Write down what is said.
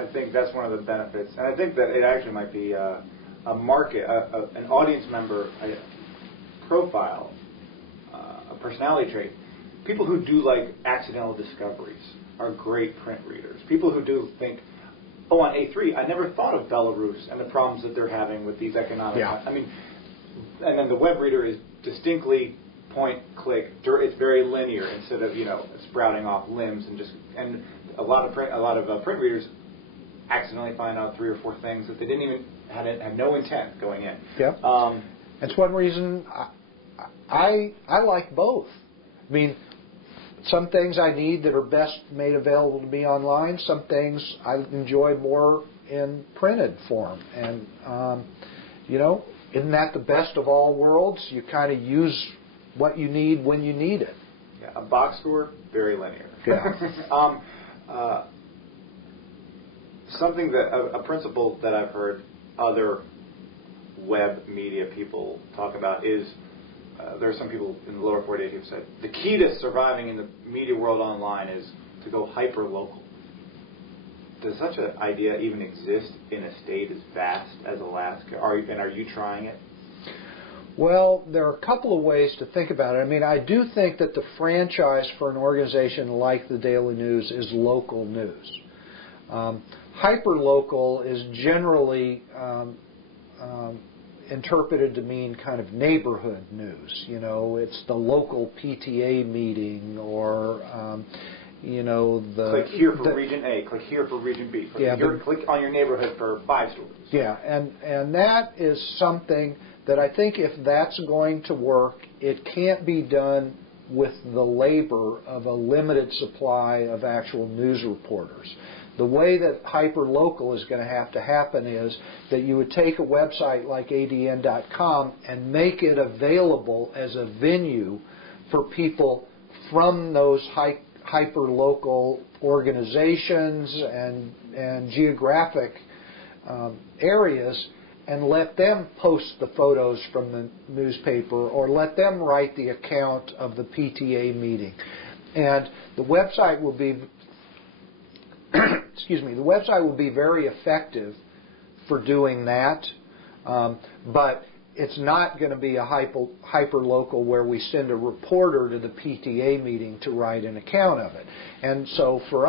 I think that's one of the benefits, and I think that it actually might be a market, an audience member profile, a personality trait. People who do like accidental discoveries are great print readers. People who do think, oh, on A3, I never thought of Belarus and the problems that they're having with these economic... Yeah. I mean, and then the web reader is distinctly point, click. It's very linear instead of, sprouting off limbs and a lot of print readers accidentally find out 3 or 4 things that they didn't even had no intent going in. Yeah. That's one reason I like both. I mean, some things I need that are best made available to me online. Some things I enjoy more in printed form. And, isn't that the best of all worlds? You kind of use what you need when you need it. Yeah, a box score, very linear. Yeah. Something that a principle that I've heard other web media people talk about is there are some people in the lower 48 who've said the key to surviving in the media world online is to go hyper local. Does such an idea even exist in a state as vast as Alaska? Are you trying it? Well, there are a couple of ways to think about it. I mean, I do think that the franchise for an organization like the Daily News is local news. Hyperlocal is generally interpreted to mean kind of neighborhood news. It's the local PTA meeting or, the... Click here for Region A, click here for Region B. Click on your neighborhood for 5 stories. Yeah, and that is something that I think if that's going to work, it can't be done with the labor of a limited supply of actual news reporters. The way that hyperlocal is going to happen is that you would take a website like ADN.com and make it available as a venue for people from those hyperlocal organizations and geographic areas, and let them post the photos from the newspaper or let them write the account of the PTA meeting. And the website will be the website will be very effective for doing that, but it's not going to be a hyper-local where we send a reporter to the PTA meeting to write an account of it. And so for us,